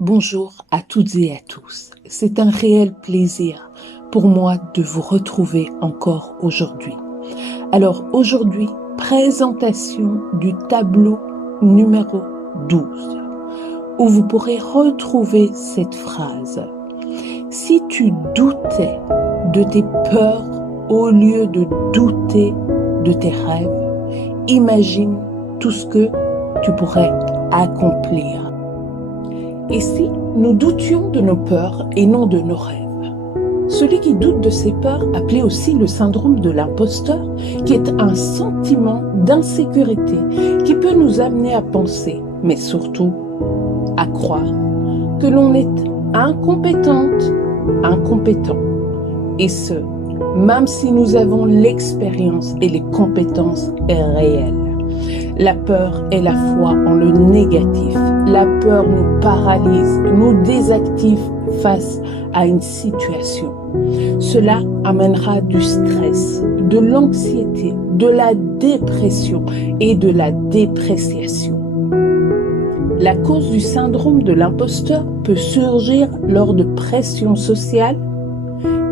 Bonjour à toutes et à tous. C'est un réel plaisir pour moi de vous retrouver encore aujourd'hui. Alors aujourd'hui, présentation du tableau numéro 12, où vous pourrez retrouver cette phrase. Si tu doutais de tes peurs au lieu de douter de tes rêves, imagine tout ce que tu pourrais accomplir. Et si nous doutions de nos peurs et non de nos rêves? Celui qui doute de ses peurs, appelé aussi le syndrome de l'imposteur, qui est un sentiment d'insécurité qui peut nous amener à penser, mais surtout à croire, que l'on est incompétente, incompétent. Et ce, même si nous avons l'expérience et les compétences réelles. La peur est la foi en le négatif. La peur nous paralyse, nous désactive face à une situation. Cela amènera du stress, de l'anxiété, de la dépression et de la dépréciation. La cause du syndrome de l'imposteur peut surgir lors de pression sociale,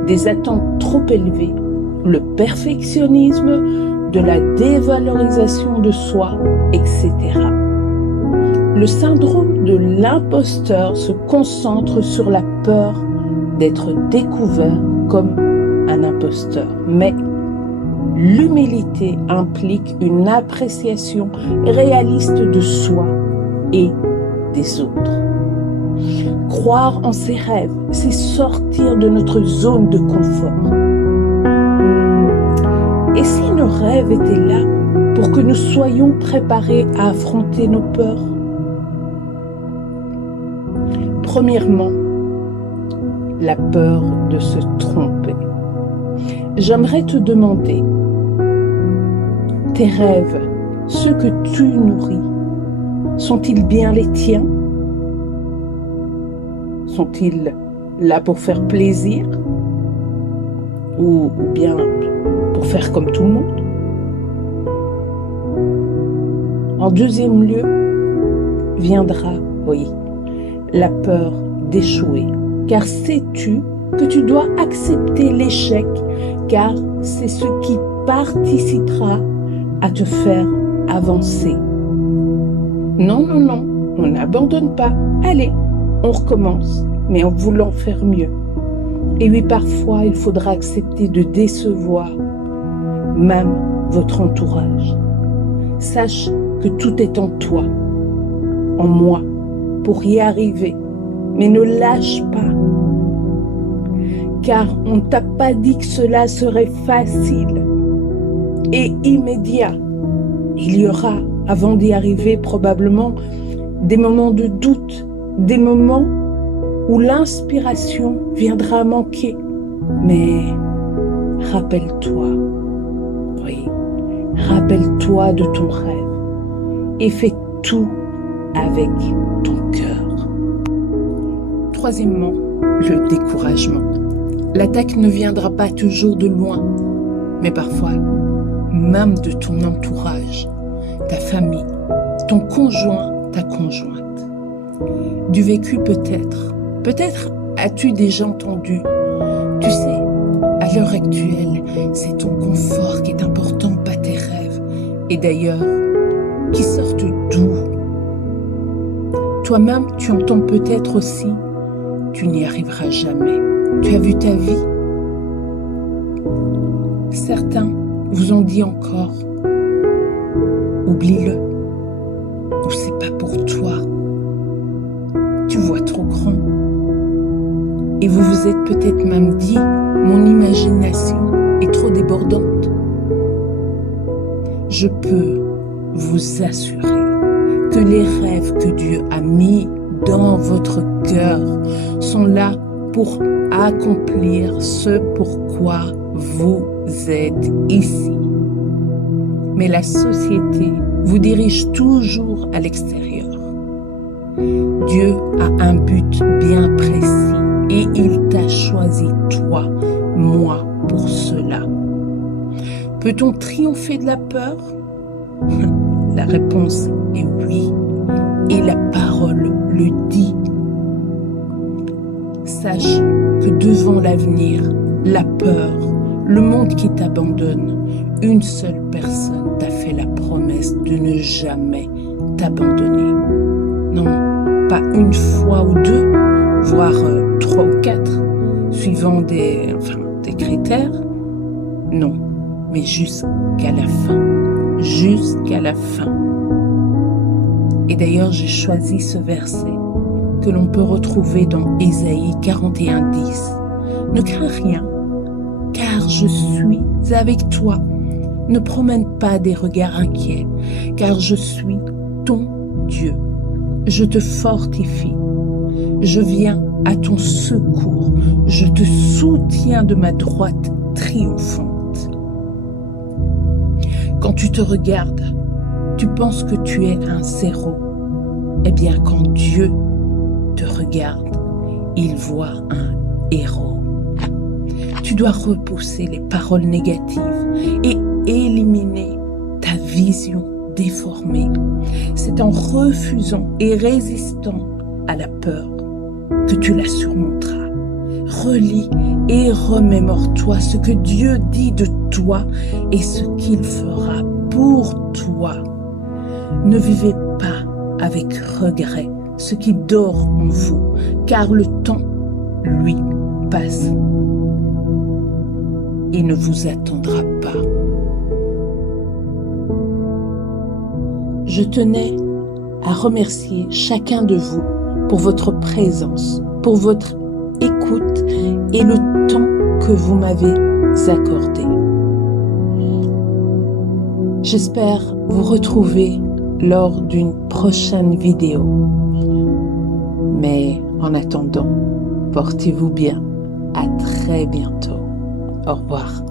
des attentes trop élevées, le perfectionnisme, de la dévalorisation de soi, etc. Le syndrome de l'imposteur se concentre sur la peur d'être découvert comme un imposteur. Mais l'humilité implique une appréciation réaliste de soi et des autres. Croire en ses rêves, c'est sortir de notre zone de confort. Et si nos rêves étaient là pour que nous soyons préparés à affronter nos peurs? Premièrement, la peur de se tromper. J'aimerais te demander, tes rêves, ceux que tu nourris, sont-ils bien les tiens? Sont-ils là pour faire plaisir? Ou bien pour faire comme tout le monde? En deuxième lieu, viendra, oui, la peur d'échouer. Car sais-tu que tu dois accepter l'échec, car c'est ce qui participera à te faire avancer. Non, non, non, on n'abandonne pas. Allez, on recommence, mais en voulant faire mieux. Et oui, parfois, il faudra accepter de décevoir même votre entourage. Sache que tout est en toi, en moi, pour y arriver. Mais ne lâche pas, car on ne t'a pas dit que cela serait facile et immédiat. Il y aura, avant d'y arriver, probablement des moments de doute, des moments où l'inspiration viendra manquer. Mais rappelle-toi, oui, rappelle-toi de ton rêve et fais tout avec ton cœur. Troisièmement, le découragement. L'attaque ne viendra pas toujours de loin, mais parfois même de ton entourage, ta famille, ton conjoint, ta conjointe. Du vécu peut-être. Peut-être as-tu déjà entendu. Tu sais, à l'heure actuelle, c'est ton confort qui est important, pas tes rêves. Et d'ailleurs, qui sortent d'où? Toi-même, tu entends peut-être aussi, tu n'y arriveras jamais. Tu as vu ta vie? Certains vous ont dit encore, oublie-le, ou c'est pas pour toi. Tu vois trop grand. Et vous vous êtes peut-être même dit, mon imagination est trop débordante. Je peux vous assurer que les rêves que Dieu a mis dans votre cœur sont là pour accomplir ce pourquoi vous êtes ici. Mais la société vous dirige toujours à l'extérieur. Dieu a un but bien précis et il t'a choisi, toi, moi, pour cela. Peut-on triompher de la peur? La réponse est oui. Et la parole le dit. sache que devant l'avenir, la peur, le monde qui t'abandonne, une seule personne t'a fait la promesse de ne jamais t'abandonner. Non, pas une fois ou deux, voire 3 ou 4, suivant des critères. Non, mais jusqu'à la fin. Jusqu'à la fin. Et d'ailleurs, j'ai choisi ce verset que l'on peut retrouver dans Ésaïe 41:10. Ne crains rien, car je suis avec toi. Ne promène pas des regards inquiets, car je suis ton Dieu. Je te fortifie. Je viens à ton secours. Je te soutiens de ma droite triomphante. Quand tu te regardes, tu penses que tu es un zéro. Eh bien, quand Dieu te regarde, il voit un héros. Tu dois repousser les paroles négatives et éliminer ta vision déformée. C'est en refusant et résistant à la peur que tu la surmonteras. Relis et remémore-toi ce que Dieu dit de toi et ce qu'il fera pour toi. Ne vivez pas avec regret ce qui dort en vous, car le temps, lui, passe. Il ne vous attendra pas. Je tenais à remercier chacun de vous pour votre présence, pour votre écoute et le temps que vous m'avez accordé. J'espère vous retrouver lors d'une prochaine vidéo. Mais en attendant, portez-vous bien. À très bientôt. Au revoir.